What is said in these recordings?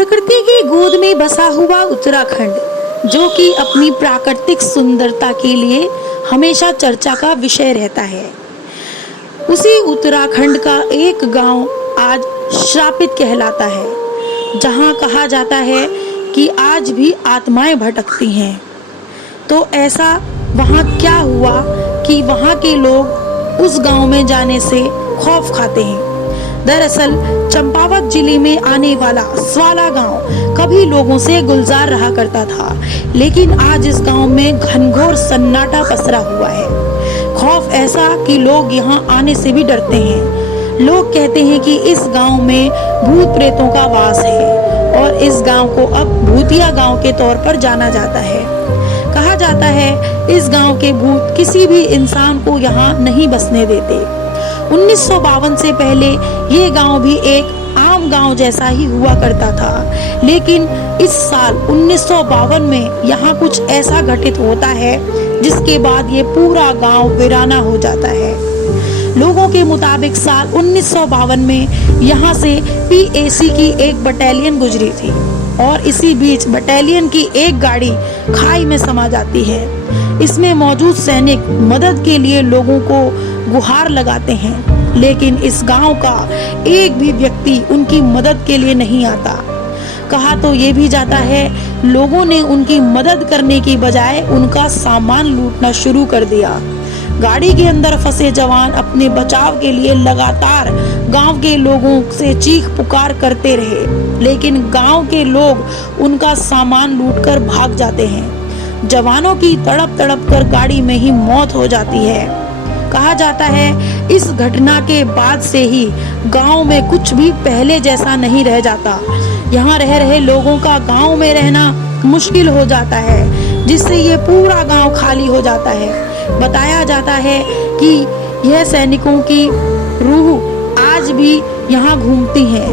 प्रकृति की गोद में बसा हुआ उत्तराखंड, जो कि अपनी प्राकृतिक सुंदरता के लिए हमेशा चर्चा का विषय रहता है। उसी उत्तराखंड का एक गांव आज श्रापित कहलाता है, जहां कहा जाता है कि आज भी आत्माएं भटकती हैं। तो ऐसा वहां क्या हुआ कि वहां के लोग उस गांव में जाने से खौफ खाते हैं। दरअसल चंपावत जिले में आने वाला स्वाला गांव कभी लोगों से गुलजार रहा करता था, लेकिन आज इस गांव में घनघोर सन्नाटा पसरा हुआ है। खौफ ऐसा कि लोग यहां आने से भी डरते हैं। लोग कहते हैं कि इस गांव में भूत प्रेतों का वास है और इस गांव को अब भूतिया गांव के तौर पर जाना जाता है। कहा जाता है इस गांव के भूत किसी भी इंसान को यहाँ नहीं बसने देते। 1952 से पहले ये गांव भी एक आम गांव जैसा ही हुआ करता था, लेकिन इस साल 1952 में यहाँ कुछ ऐसा घटित होता है जिसके बाद ये पूरा गांव वीराना हो जाता है। लोगों के मुताबिक साल 1952 में यहाँ से पीएसी की एक बटालियन गुजरी थी और इसी बीच बटालियन की एक गाड़ी खाई में समा जाती है। इसमें मौजूद सैनिक मदद के लिए लोगों को गुहार लगाते हैं, लेकिन इस गांव का एक भी व्यक्ति उनकी मदद के लिए नहीं आता। कहा तो ये भी जाता है लोगों ने उनकी मदद करने की बजाय उनका सामान लूटना शुरू कर दिया। गाड़ी के अंदर फंसे जवान अपने बचाव के लिए लगातार गांव के लोगों से चीख पुकार करते रहे, लेकिन गांव के लोग उनका सामान लूटकर भाग जाते हैं। जवानों की तड़प तड़प कर गाड़ी में ही मौत हो जाती है। कहा जाता है इस घटना के बाद से ही गांव में कुछ भी पहले जैसा नहीं रह जाता। यहाँ रह रहे लोगों का गांव में रहना मुश्किल हो जाता है, जिससे ये पूरा गांव खाली हो जाता है। बताया जाता है कि यह सैनिकों की रूह आज भी यहाँ घूमती है,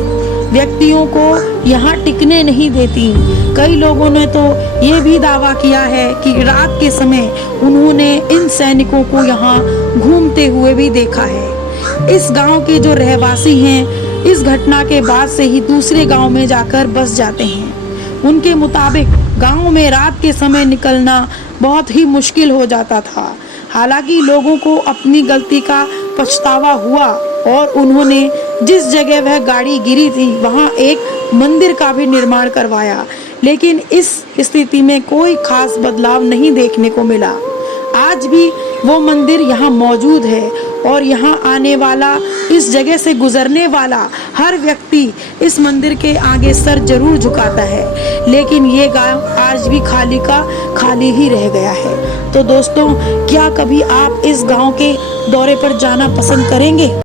व्यक्तियों को यहाँ टिकने नहीं देती। कई लोगों ने तो ये भी दावा किया है कि रात के समय उन्होंने इन सैनिकों को यहाँ घूमते हुए भी देखा है। इस गांव के जो रहवासी हैं इस घटना के बाद से ही दूसरे गांव में जाकर बस जाते हैं। उनके मुताबिक गांव में रात के समय निकलना बहुत ही मुश्किल हो जाता था। हालांकि लोगों को अपनी गलती का पछतावा हुआ और उन्होंने जिस जगह वह गाड़ी गिरी थी वहां एक मंदिर का भी निर्माण करवाया, लेकिन इस स्थिति में कोई खास बदलाव नहीं देखने को मिला। आज भी वो मंदिर यहाँ मौजूद है और यहाँ आने वाला, इस जगह से गुजरने वाला हर व्यक्ति इस मंदिर के आगे सर जरूर झुकाता है, लेकिन ये गांव आज भी खाली का खाली ही रह गया है। तो दोस्तों, क्या कभी आप इस गांव के दौरे पर जाना पसंद करेंगे?